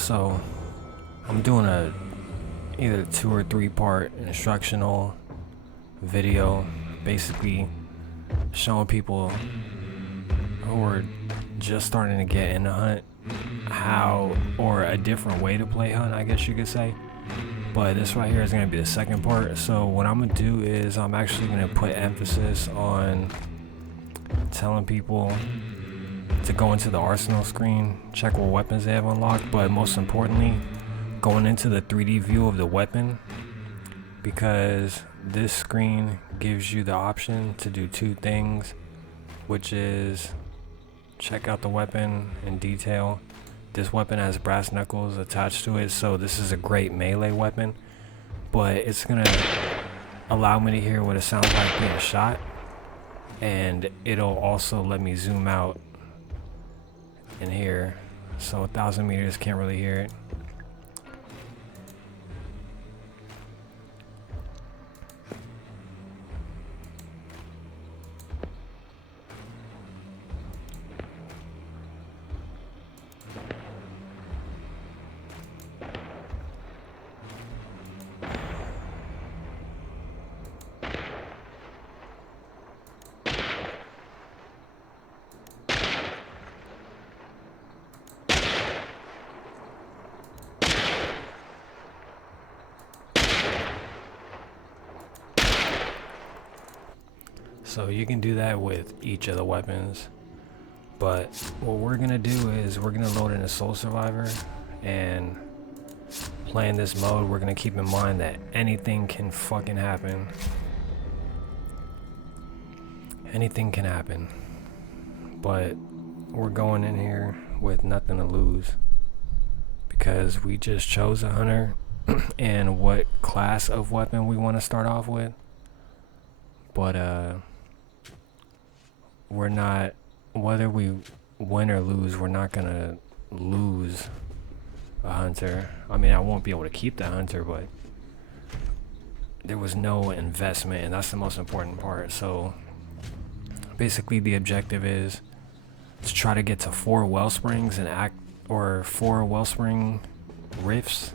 So I'm doing a either 2 or 3 part instructional video, basically showing people who are just starting to get in the hunt how, or a different way to play hunt, I guess you could say. But this right here is going to be the second part. So what I'm going to do is I'm actually going to put emphasis on telling people to go into the arsenal screen, check what weapons they have unlocked, but most importantly, going into the 3D view of the weapon, because this screen gives you the option to do 2 things, which is check out the weapon in detail. This weapon has brass knuckles attached to it, so this is a great melee weapon, but it's gonna allow me to hear what it sounds like being shot, and it'll also let me zoom out in here, so 1,000 meters can't really hear it. So you can do that with each of the weapons, but what we're gonna do is we're gonna load in a Soul Survivor, and playing this mode we're gonna keep in mind that anything can fucking happen. Anything can happen, but we're going in here with nothing to lose because we just chose a hunter and what class of weapon we want to start off with. But we're not, whether we win or lose, we're not gonna lose a hunter. I mean, I won't be able to keep the hunter, but there was no investment, and that's the most important part. So basically the objective is to try to get to 4 wellsprings and 4 wellspring rifts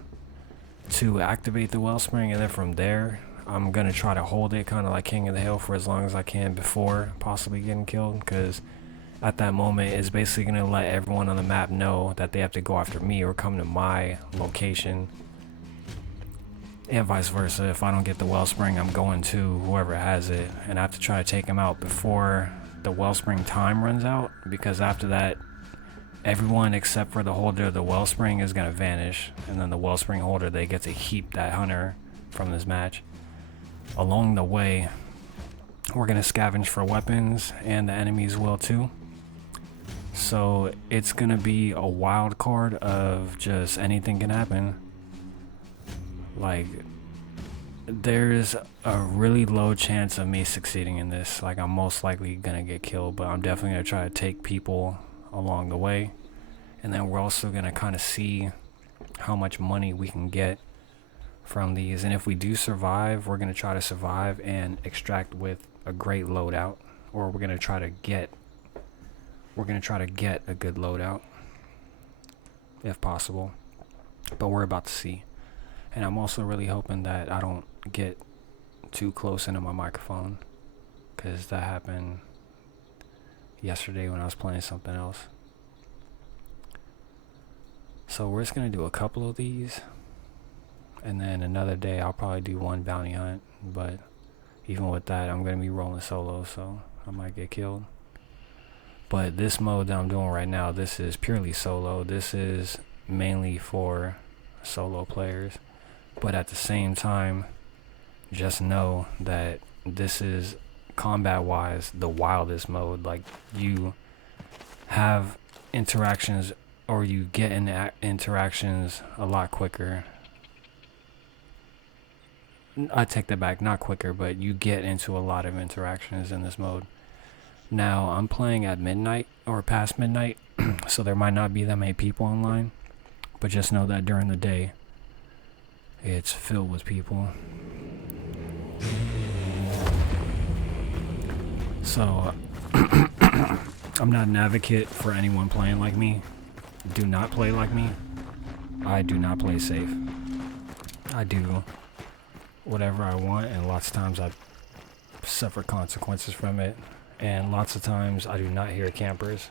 to activate the wellspring, and then from there I'm gonna try to hold it kind of like King of the Hill for as long as I can before possibly getting killed, because at that moment it's basically gonna let everyone on the map know that they have to go after me or come to my location, and vice versa. If I don't get the wellspring, I'm going to whoever has it, and I have to try to take them out before the wellspring time runs out, because after that everyone except for the holder of the wellspring is gonna vanish, and then the wellspring holder, they get to keep that hunter from this match. Along the way we're gonna scavenge for weapons, and the enemies will too, so it's gonna be a wild card of just anything can happen. Like, there's a really low chance of me succeeding in this. Like, I'm most likely gonna get killed, but I'm definitely gonna try to take people along the way, and then we're also gonna kind of see how much money we can get from these, and if we do survive, we're going to try to survive and extract with a great loadout, or we're going to try to get a good loadout if possible, but we're about to see. And I'm also really hoping that I don't get too close into my microphone, because that happened yesterday when I was playing something else. So we're just going to do a couple of these, and then another day I'll probably do 1 bounty hunt, but even with that I'm going to be rolling solo, so I might get killed. But this mode that I'm doing right now, this is purely solo. This is mainly for solo players, but at the same time, just know that this is combat wise the wildest mode. Like, you have interactions, or you get into interactions a lot quicker. I take that back, not quicker, but you get into a lot of interactions in this mode. Now, I'm playing at midnight or past midnight, so there might not be that many people online, but just know that during the day, it's filled with people. So, I'm not an advocate for anyone playing like me. Do not play like me. I do not play safe. I do whatever I want, and lots of times I suffer consequences from it, and lots of times I do not hear campers.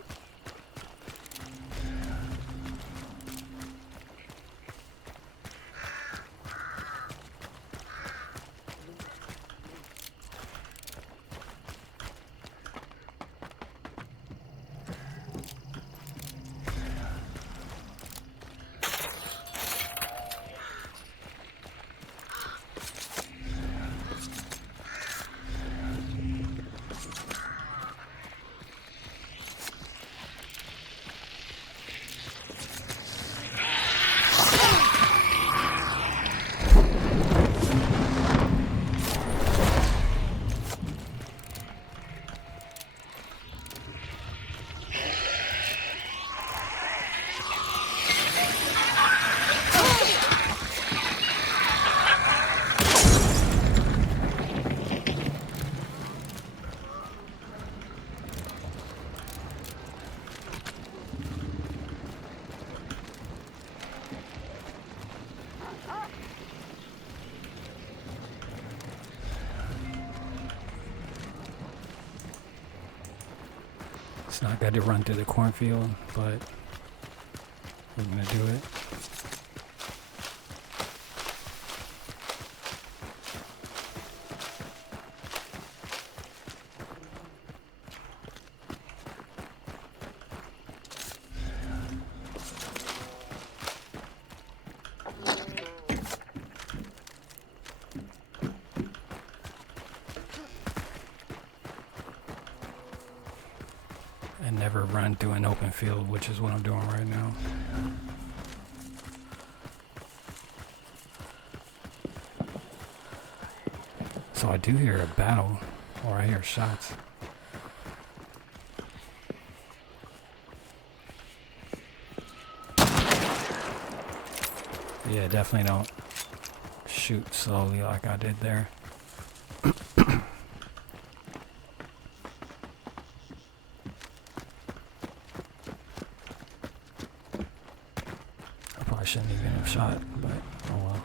It's not good to run through the cornfield, but we're gonna do it. And never run through an open field, which is what I'm doing right now. So I do hear a battle, or I hear shots. Yeah, definitely don't shoot slowly like I did there. I shouldn't even have shot, but oh well.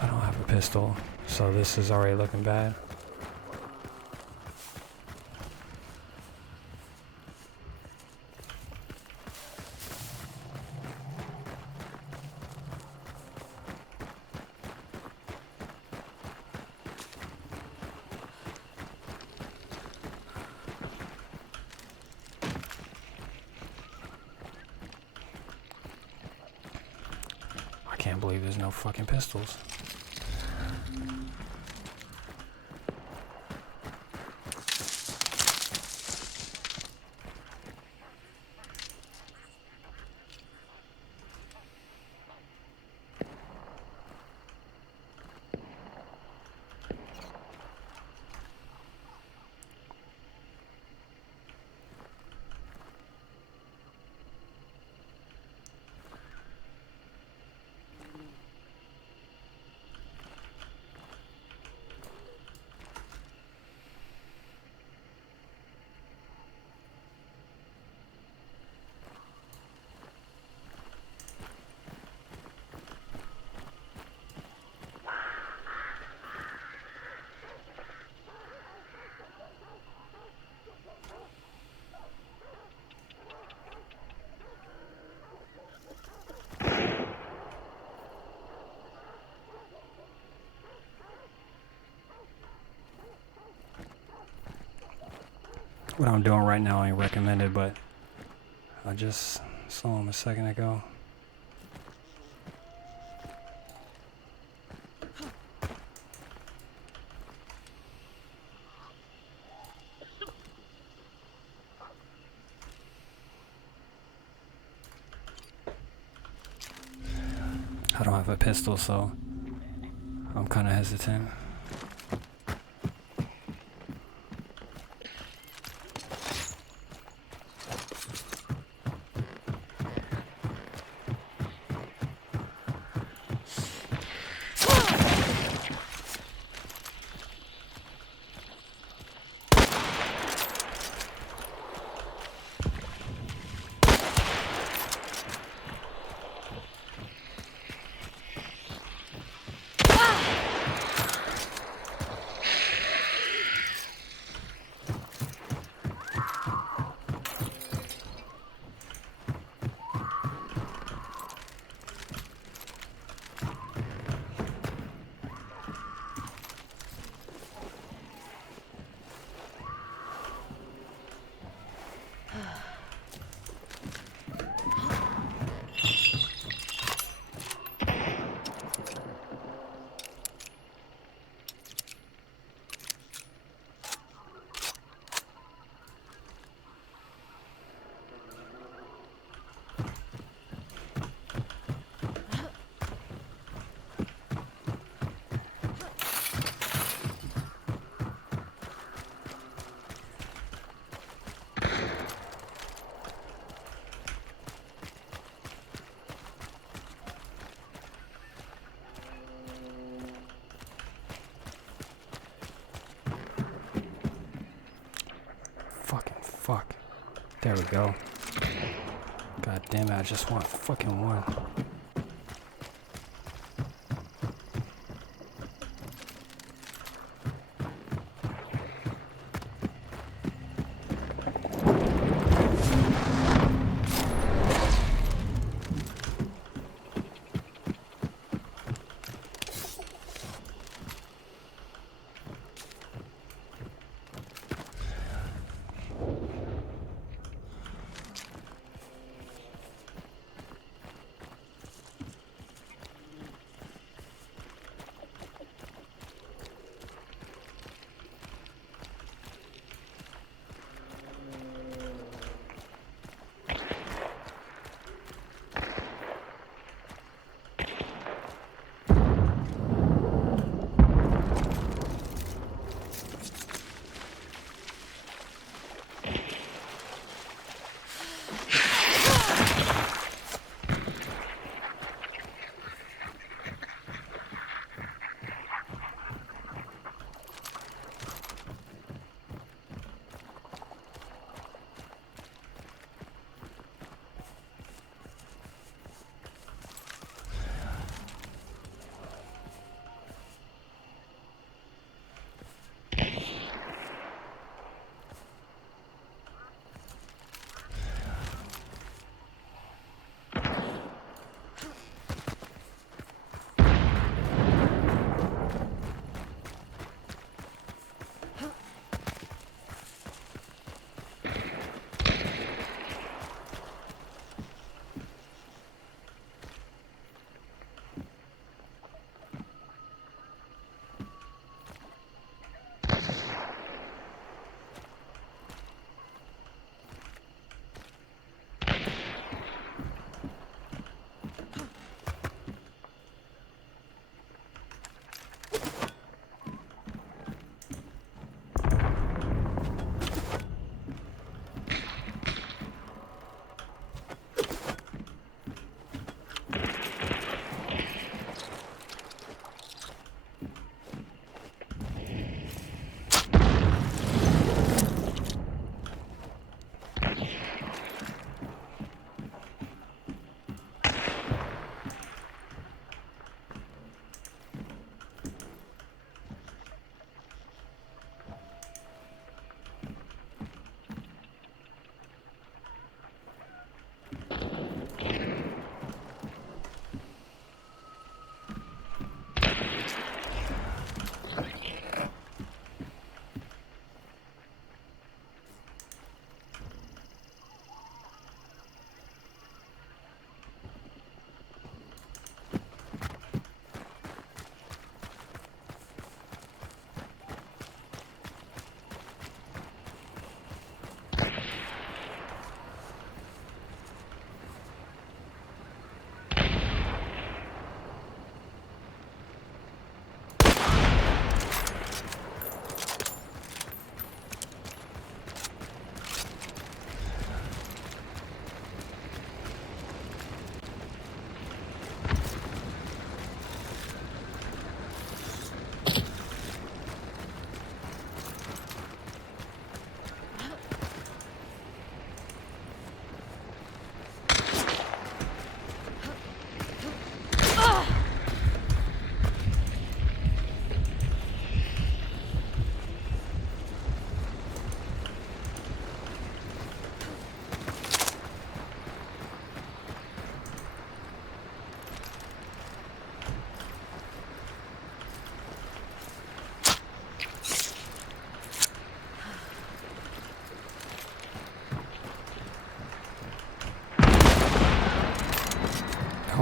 I don't have a pistol, so this is already looking bad. I can't believe there's no fucking pistols. What I'm doing right now ain't recommended, but I just saw him a second ago. have a pistol, so I'm kind of hesitant. Fucking fuck. There we go. God damn it, I just want fucking one.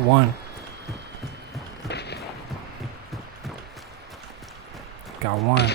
One. Got one.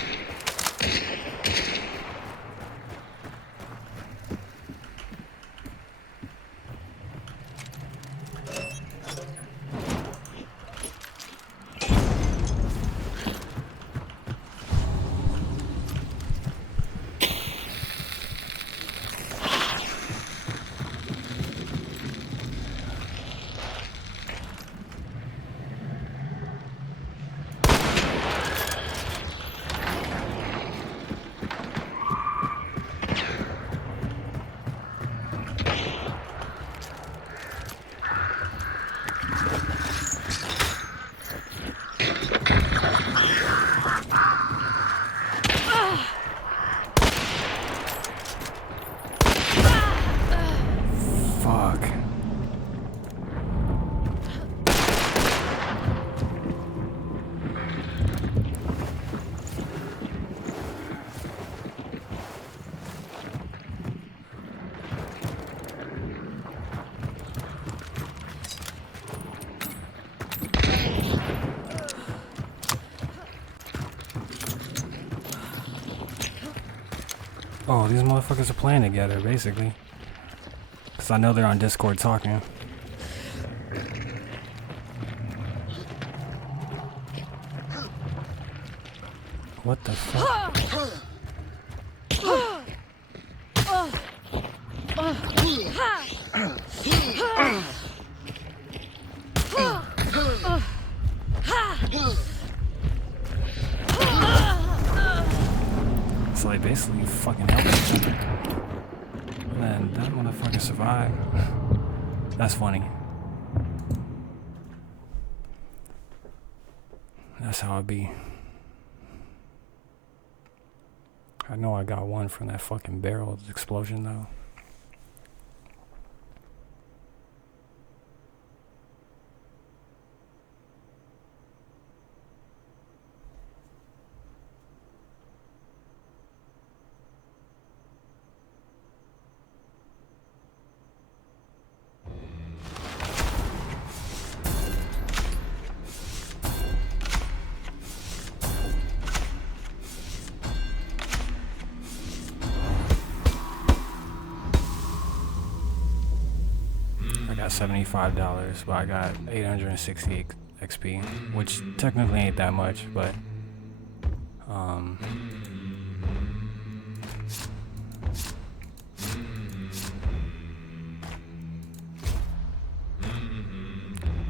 Oh, these motherfuckers are playing together, basically. Because I know they're on Discord talking. What the fuck? It's like basically fucking helping each other. Man, that motherfucker survived. That's funny. That's how it be. I know I got one from that fucking barrel explosion though. $75, but I got 868 XP, which technically ain't that much, but I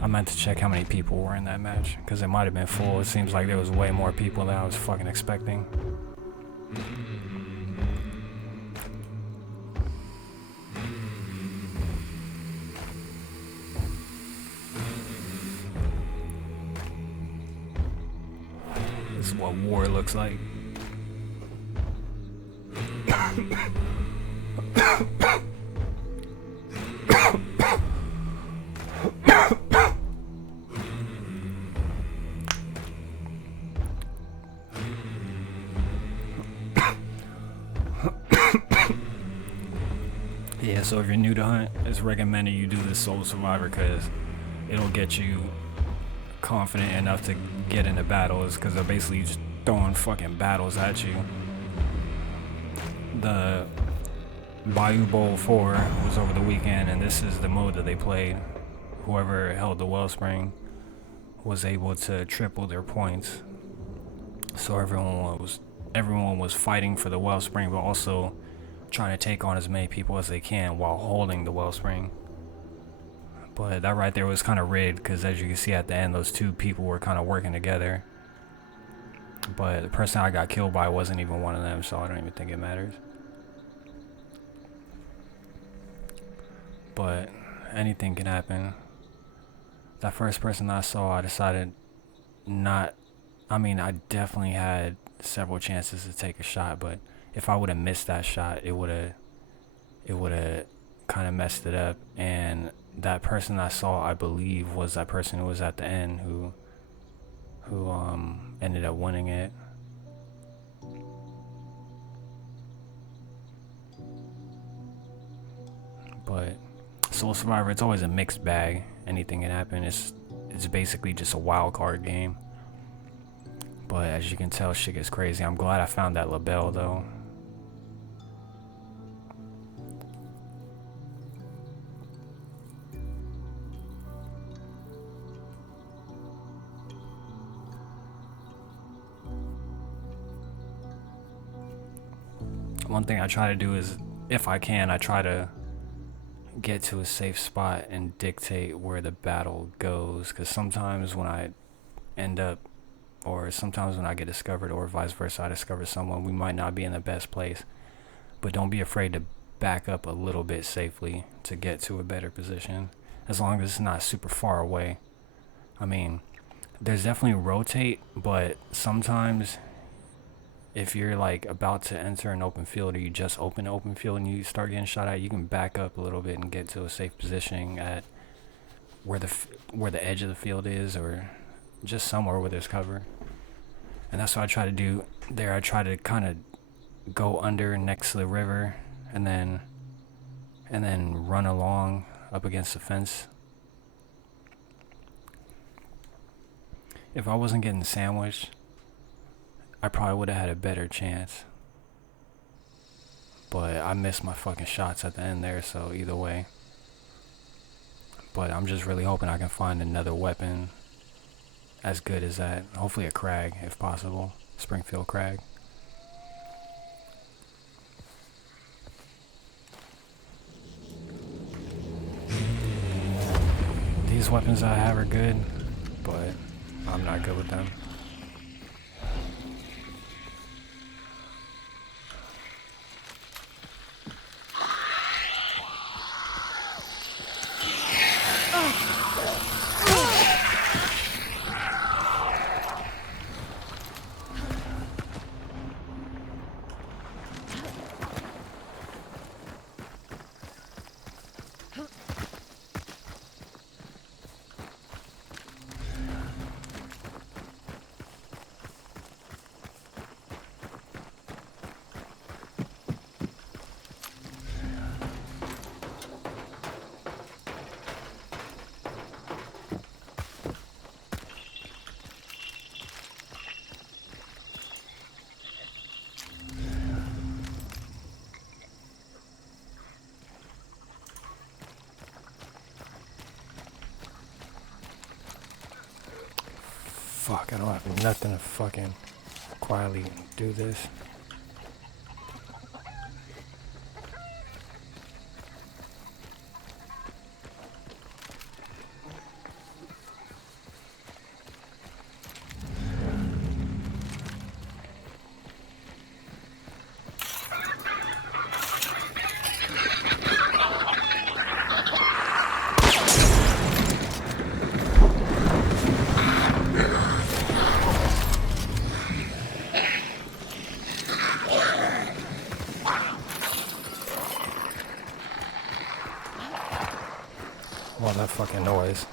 meant to check how many people were in that match, because it might have been full. It seems like there was way more people than I was fucking expecting. This is what war looks like. Yeah, so if you're new to hunt, it's recommended you do this solo survivor because it'll get you confident enough to get into battles, because they're basically just throwing fucking battles at you. The Bayou Bowl 4 was over the weekend, and this is the mode that they played. Whoever held the wellspring was able to triple their points. So everyone was fighting for the wellspring, but also trying to take on as many people as they can while holding the wellspring. But that right there was kind of rigged, because as you can see at the end, those two people were kind of working together. But the person I got killed by wasn't even one of them, so I don't even think it matters. But anything can happen. That first person I saw, I decided not. I mean, I definitely had several chances to take a shot, but if I would have missed that shot, it would have kind of messed it up. And that person I saw, I believe, was that person who was at the end who ended up winning it. But Soul Survivor, it's always a mixed bag. anything can happen. It's basically just a wild card game. But as you can tell, shit gets crazy. I'm glad I found that label though. One thing I try to do is, if I can, I try to get to a safe spot and dictate where the battle goes, because sometimes when I end up, or sometimes when I get discovered, or vice versa, I discover someone, we might not be in the best place, but don't be afraid to back up a little bit safely to get to a better position, as long as it's not super far away. I mean, there's definitely rotate, but sometimes if you're like about to enter an open field, or you just open an open field and you start getting shot at, you can back up a little bit and get to a safe positioning at where the edge of the field is, or just somewhere where there's cover. And that's what I try to do there. I try to kind of go under next to the river, and then run along up against the fence. If I wasn't getting sandwiched, I probably would have had a better chance. But I missed my fucking shots at the end there, so either way. But I'm just really hoping I can find another weapon as good as that. Hopefully a Krag, if possible. Springfield Krag. These weapons I have are good, but I'm not good with them. Fuck, I don't have nothing to fucking quietly do this. Well, that fucking noise.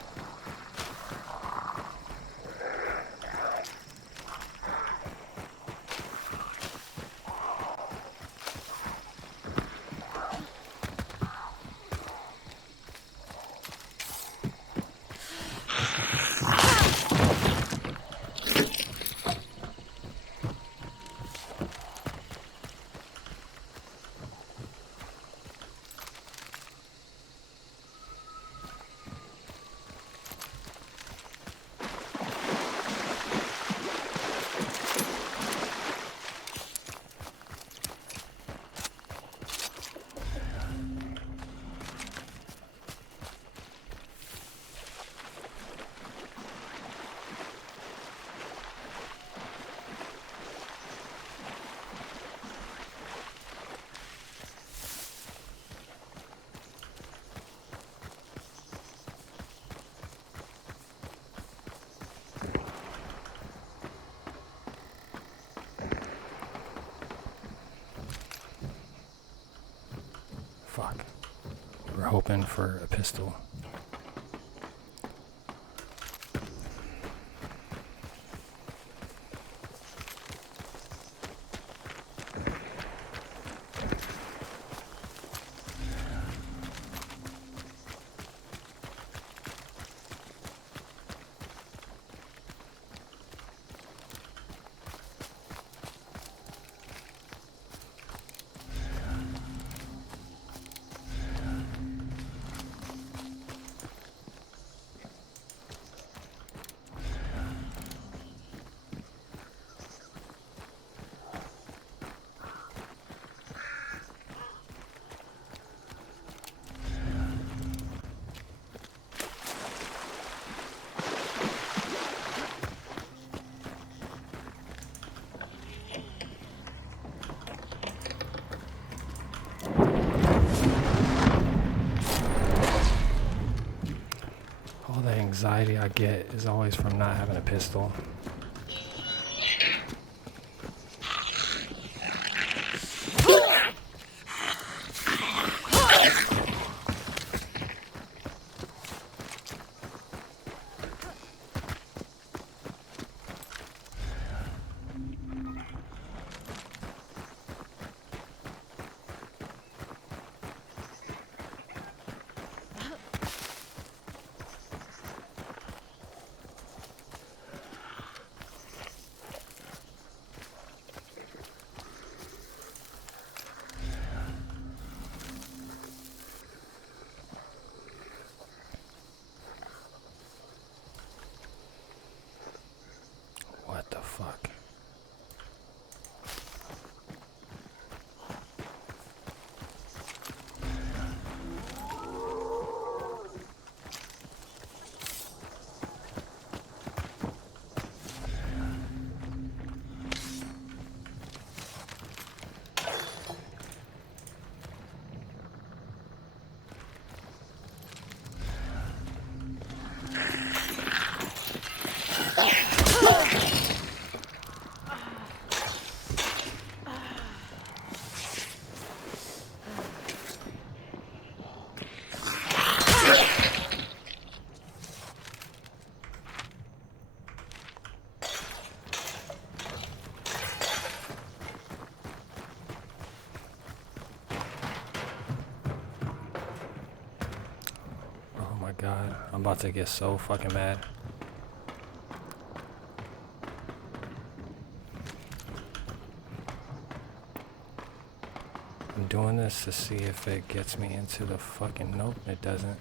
Fuck. We're hoping for a pistol. anxiety I get is always from not having a pistol. What the fuck? Oh my god, I'm about to get so fucking mad. I'm doing this to see if it gets me into the fucking... Nope, it doesn't.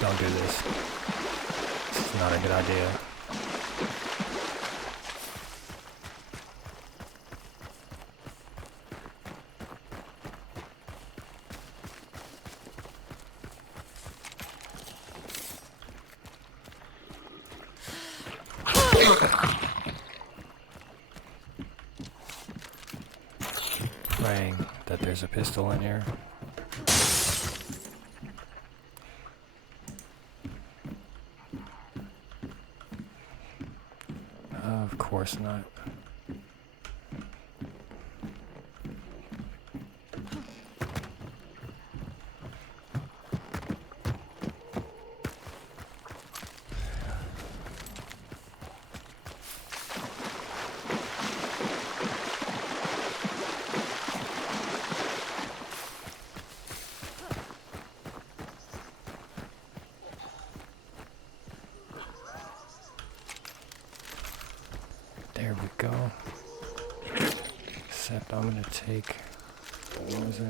Don't do this. This is not a good idea. Praying that there's a pistol in here. Of course not. There we go. Except I'm gonna take, what was it?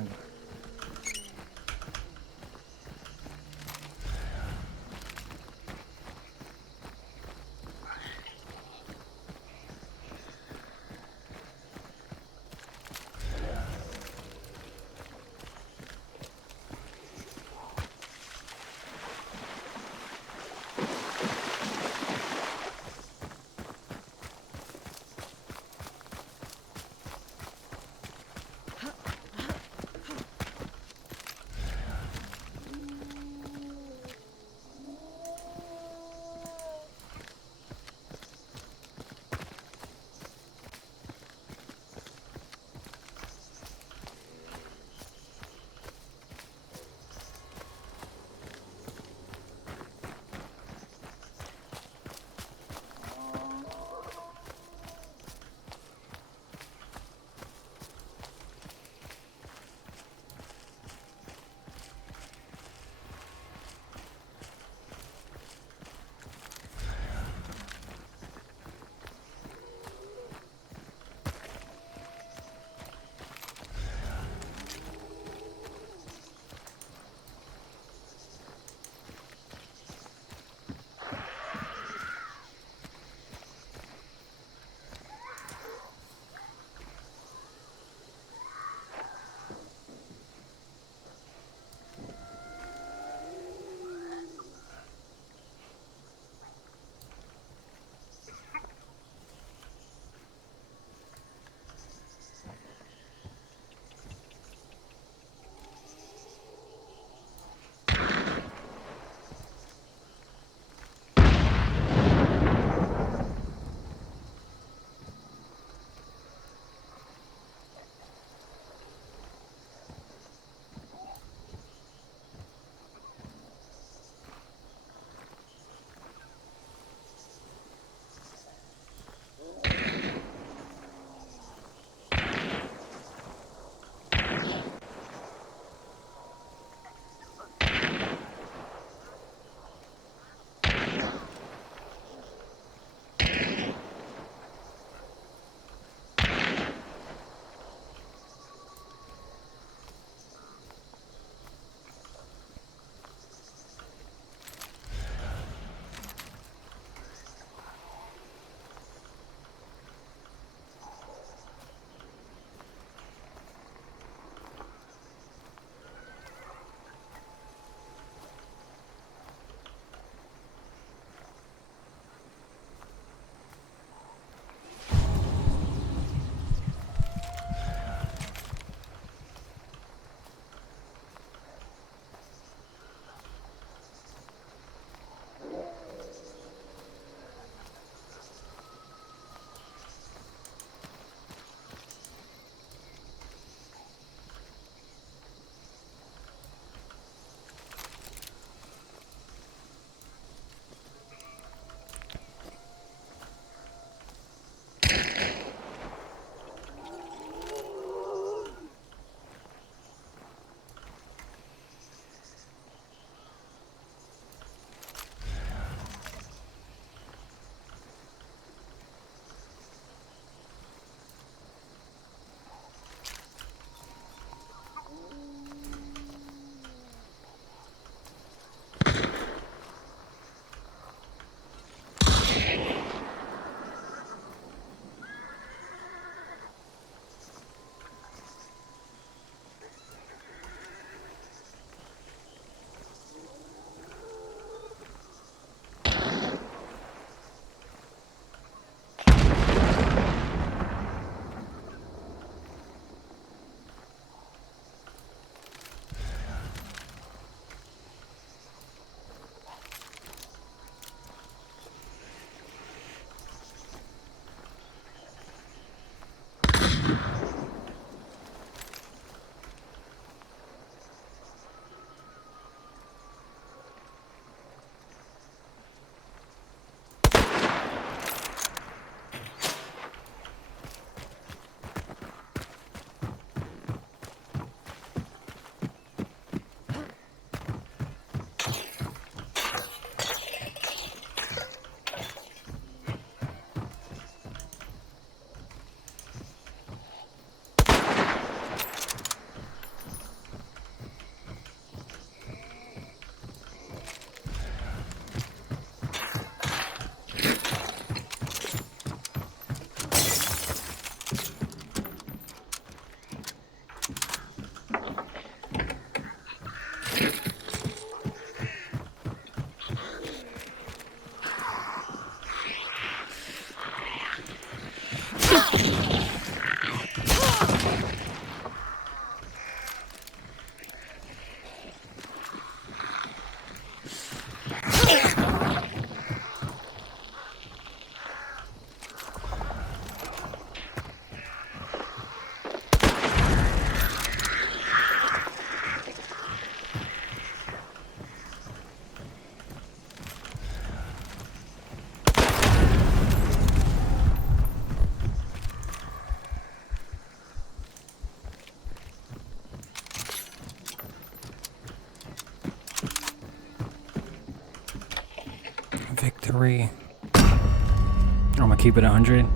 3. I'm gonna keep it 100.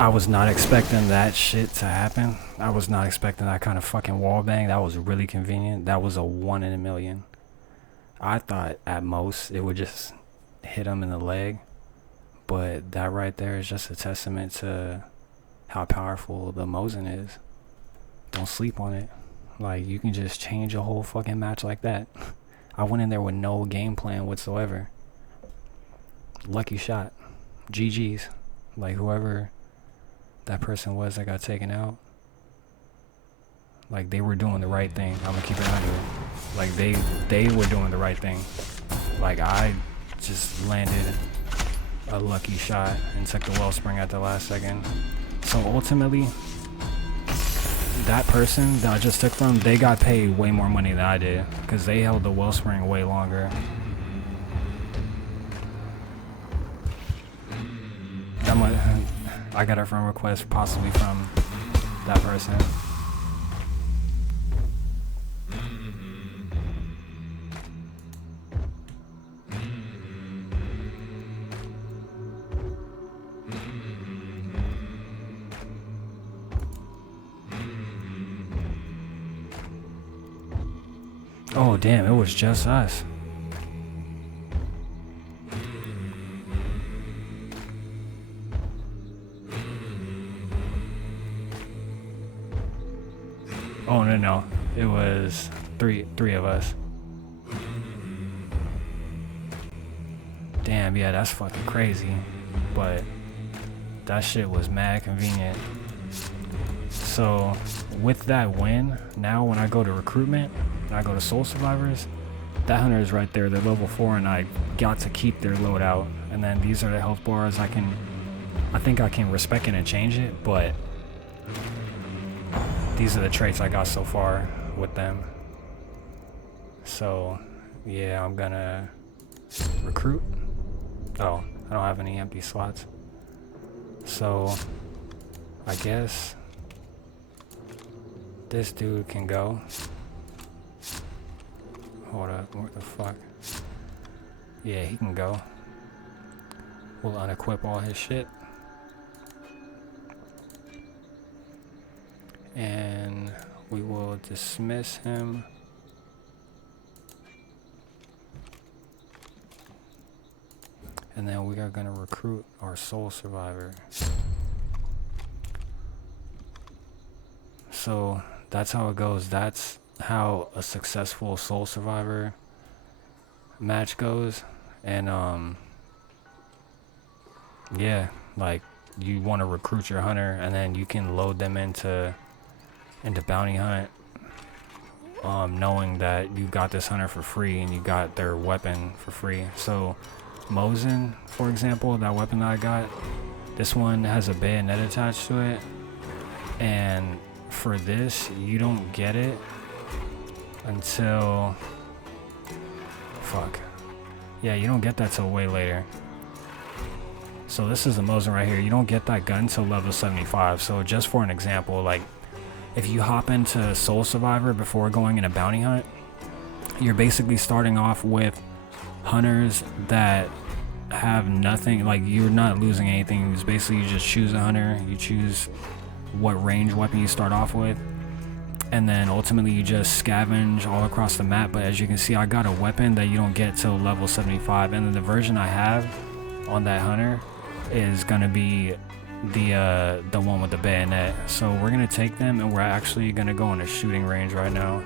I was not expecting that shit to happen. I was not expecting that kind of fucking wall bang. That was really convenient. That was a 1 in a million. I thought at most it would just hit him in the leg. But that right there is just a testament to how powerful the Mosin is. Don't sleep on it. Like, you can just change a whole fucking match like that. I went in there with no game plan whatsoever. Lucky shot. GG's. Like, whoever that person was that got taken out, like, they were doing the right thing. I'm gonna keep it 100. Like, they were doing the right thing. Like, I just landed a lucky shot and took the wellspring at the last second. So ultimately, that person that I just took from, they got paid way more money than I did because they held the wellspring way longer. I got a friend request possibly from that person. Oh damn, it was just us. Oh no, it was three of us. Damn, yeah, that's fucking crazy. But that shit was mad convenient. So with that win, now when I go to recruitment and I go to Soul Survivors, that hunter is right there, they're level 4, and I got to keep their loadout. And then these are the health bars. I think I can respec it and change it, but these are the traits I got so far with them. So yeah, I'm gonna recruit. Oh, I don't have any empty slots. So I guess this dude can go. Hold up, what the fuck? Yeah, he can go. We'll unequip all his shit. And we will dismiss him. And then we are gonna recruit our Soul Survivor. So that's how it goes. That's how a successful Soul Survivor match goes. And yeah, like, you want to recruit your hunter, and then you can load them into bounty hunt, knowing that you got this hunter for free and you got their weapon for free. So Mosin, for example, that weapon that I got, this one has a bayonet attached to it, and for this you don't get it until you don't get that till way later. So this is the Mosin right here. You don't get that gun till level 75. So just for an example, like, if you hop into Soul Survivor before going in a bounty hunt, you're basically starting off with hunters that have nothing. Like, you're not losing anything. It's basically, you just choose a hunter, you choose what range weapon you start off with, and then ultimately you just scavenge all across the map. But as you can see, I got a weapon that you don't get till level 75, and then the version I have on that hunter is gonna be the one with the bayonet. So we're gonna take them, and we're actually gonna go in a shooting range right now.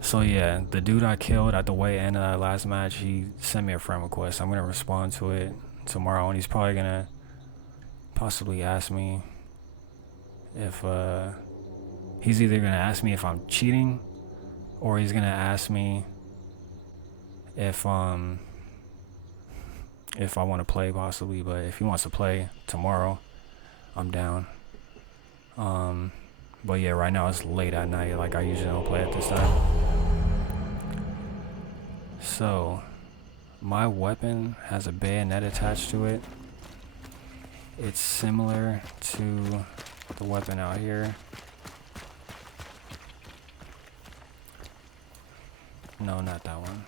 So yeah, the dude I killed at the way end of that last match, he sent me a friend request. I'm gonna respond to it tomorrow, and he's probably gonna possibly ask me if he's either gonna ask me if I'm cheating, or he's gonna ask me if I want to play, possibly. But if he wants to play tomorrow, I'm down. But yeah, right now it's late at night. Like, I usually don't play at this time. So my weapon has a bayonet attached to it. It's similar to the weapon out here. No, not that one.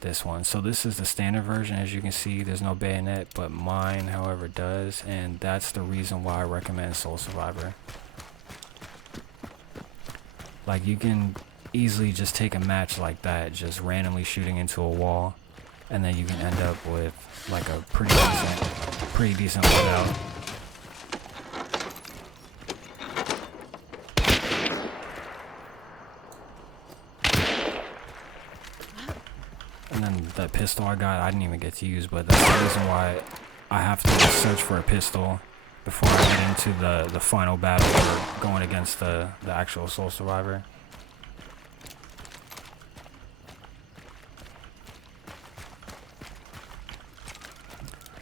This one. So this is the standard version. As you can see, there's no bayonet, but mine, however, does, and that's the reason why I recommend Soul Survivor. Like, you can easily just take a match like that, just randomly shooting into a wall, and then you can end up with like a pretty decent loadout. And then the pistol I got, I didn't even get to use, but that's the reason why I have to search for a pistol before I get into the final battle or going against the actual Soul Survivor.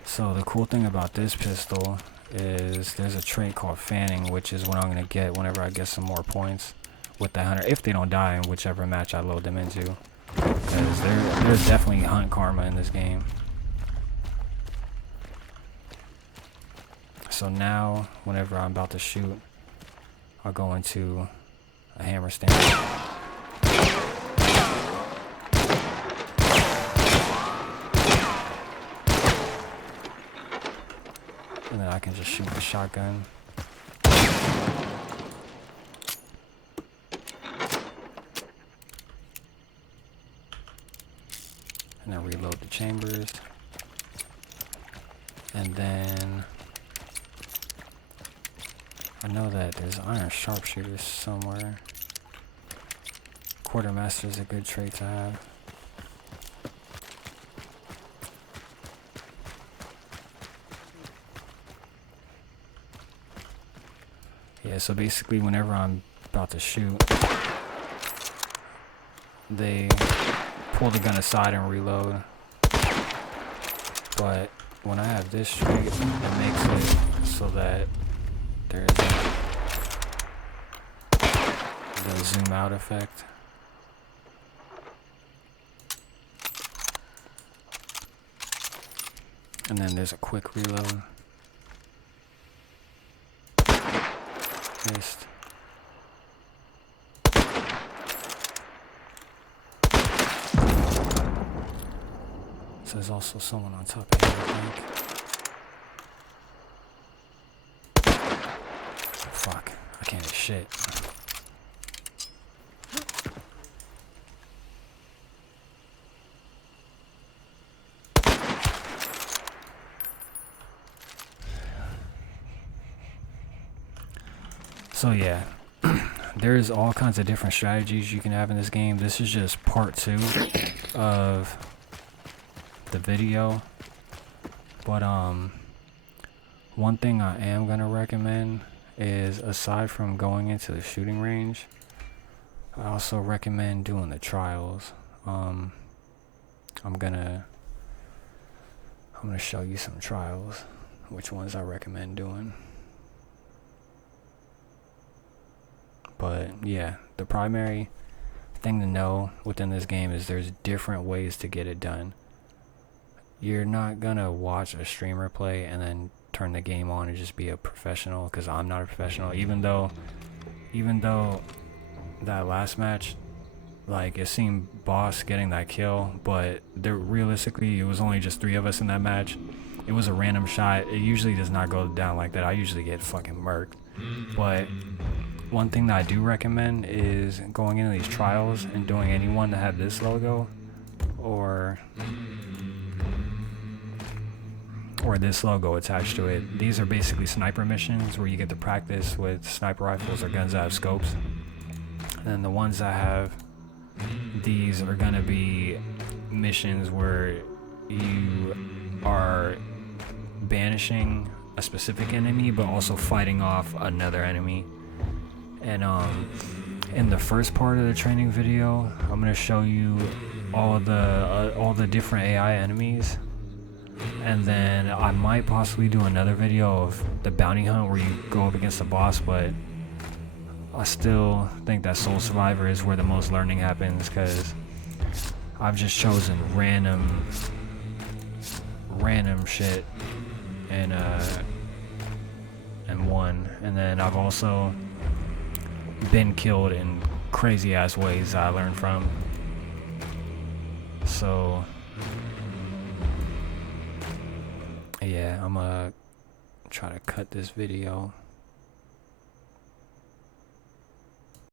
So the cool thing about this pistol is there's a trait called fanning, which is what I'm going to get whenever I get some more points with the hunter, if they don't die in whichever match I load them into. Because there's definitely hunt karma in this game. So now, whenever I'm about to shoot, I'll go into a hammer stand. And then I can just shoot the shotgun. And then reload the chambers. And then I know that there's iron sharpshooters somewhere. Quartermaster is a good trait to have. Yeah, so basically whenever I'm about to shoot, they pull the gun aside and reload. But when I have this trait, it makes it so that there's the zoom out effect. And then there's a quick reload. Missed. So there's also someone on top of here, I think. Fuck, I can't do shit. So yeah, there's all kinds of different strategies you can have in this game. This is just part 2 of the video. But one thing I am gonna recommend is, aside from going into the shooting range, I also recommend doing the trials. I'm gonna show you some trials, which ones I recommend doing. But yeah, the primary thing to know within this game is there's different ways to get it done. You're not gonna watch a streamer play and then turn the game on and just be a professional, because I'm not a professional. Even though that last match, like, it seemed boss getting that kill, but realistically it was only just 3 of us in that match. It was a random shot. It usually does not go down like that. I usually get fucking murked. But one thing that I do recommend is going into these trials and doing any one that have this logo or this logo attached to it. These are basically sniper missions where you get to practice with sniper rifles or guns that have scopes. And then the ones that have these are gonna be missions where you are banishing a specific enemy but also fighting off another enemy. And in the first part of the training video, I'm gonna show you all the different AI enemies, and then I might possibly do another video of the bounty hunt where you go up against the boss. But I still think that Soul Survivor is where the most learning happens, because I've just chosen random shit and won. And then I've also been killed in crazy ass ways I learned from. So yeah, I'm gonna try to cut this video.